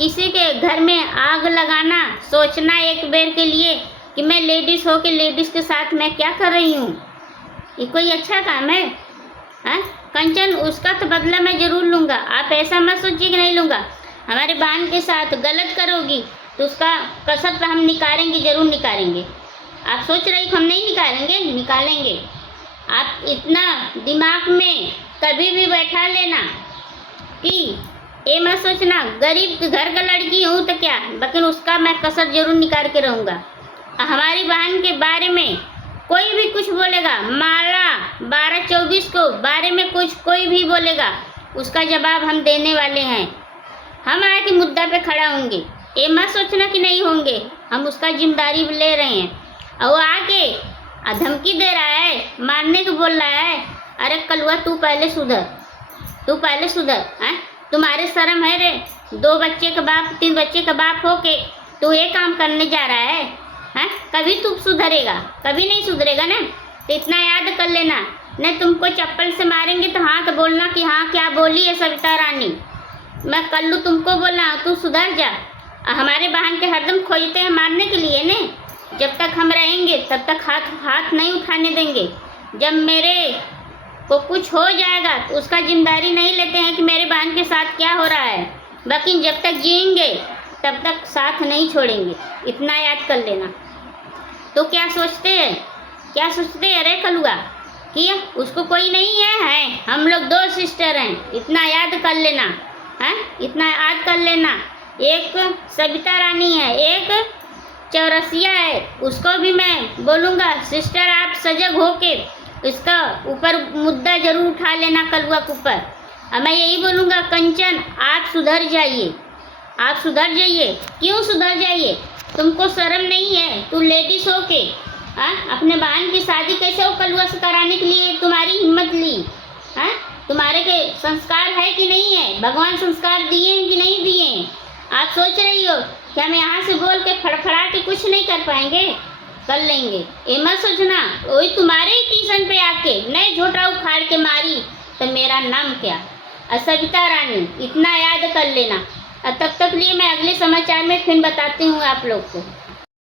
किसी के घर में आग लगाना, सोचना एक बेर के लिए कि मैं लेडीज हो के लेडीज के साथ मैं क्या कर रही हूँ, ये कोई अच्छा काम है? हाँ कंचन, उसका तो बदला मैं जरूर लूँगा। आप ऐसा मत सोचिए कि नहीं लूँगा। हमारे बहन के साथ गलत करोगी तो उसका कसर तो हम निकालेंगे, जरूर निकालेंगे। आप सोच रही हम नहीं निकालेंगे, निकालेंगे। आप इतना दिमाग में कभी भी बैठा लेना कि ये मत सोचना गरीब के घर का लड़की हूँ तो क्या, लेकिन उसका मैं कसर जरूर निकाल के रहूँगा। हमारी बहन के बारे में कोई भी कुछ बोलेगा, माला 12-24 को बारे में कुछ कोई भी बोलेगा, उसका जवाब हम देने वाले हैं। हम आके मुद्दा पे खड़ा होंगे, ये मत सोचना कि नहीं होंगे। हम उसका जिम्मेदारी ले रहे हैं। और वो आके धमकी दे रहा है, मारने को बोल रहा है। अरे कलुआ, तू पहले सुधर, तू पहले सुधर। हैं, तुम्हारे शर्म है रे? 2 बच्चे का बाप, 3 बच्चे का बाप हो के तू ये काम करने जा रहा है? हैं, कभी तू सुधरेगा? कभी नहीं सुधरेगा ना। तो इतना याद कर लेना, नहीं तुमको चप्पल से मारेंगे तो हाँ तो बोलना कि हाँ क्या बोली है सविता रानी। मैं कल्लू तुमको बोला, तू सुधर जा। हमारे बहन के हरदम खोजते हैं मारने के लिए ने। जब तक हम रहेंगे तब तक हाथ नहीं उठाने देंगे। जब मेरे को कुछ हो जाएगा तो उसका जिम्मेदारी नहीं लेते हैं कि मेरे बहन के साथ क्या हो रहा है, लेकिन जब तक जिएंगे तब तक साथ नहीं छोड़ेंगे। इतना याद कर लेना। तो क्या सोचते हैं, क्या सोचते हैं रे कलुआ कि उसको कोई नहीं है? हम लोग 2 सिस्टर हैं, इतना याद कर लेना। हैं, इतना याद कर लेना। एक सविता रानी है, एक चौरसिया है। उसको भी मैं बोलूँगा सिस्टर आप सजग होके इसका ऊपर मुद्दा जरूर उठा लेना कलुआ के ऊपर। और मैं यही बोलूँगा कंचन आप सुधर जाइए, आप सुधर जाइए। क्यों सुधर जाइए? तुमको शर्म नहीं है? तू लेडीज हो के अपने बहन की शादी कैसे वो कलुआ से कराने के लिए तुम्हारी हिम्मत ली? हैं, तुम्हारे के संस्कार है कि नहीं है? भगवान संस्कार दिए हैं कि नहीं दिए हैं? आप सोच रही हो कि हम यहाँ से बोल के फड़फड़ा के कुछ नहीं कर पाएंगे? कर लेंगे। ये मत सोचना वही तुम्हारे ही ट्यूशन पे आके नए झोटा उखाड़ के मारी तो मेरा नाम क्या? सविता रानी, इतना याद कर लेना। तब तक लिए मैं अगले समाचार में फिर बताती हूँ आप लोग को।